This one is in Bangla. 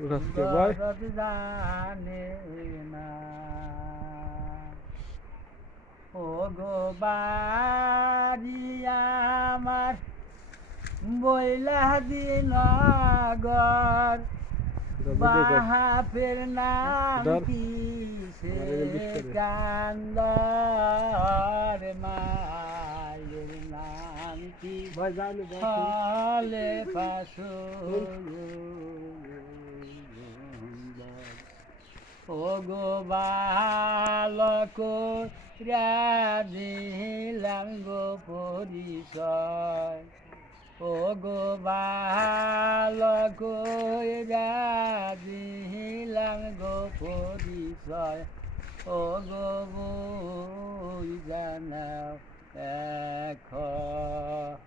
আজকে ভাই গরব জানে না। ও গো বাড়ি আমার বইলা দিন গর, ভিডিও কর বাহাপের নাম ধর কি সে আমার এখানে বিশ করে কান্দর, মায়ের নাম কি ভাই জানি হলে পাশো। ও গো বালক দিলাম গো পরিচয়, ও গো বালক দিলাম গো পরিচয়, ও গো বই জানাও এখন।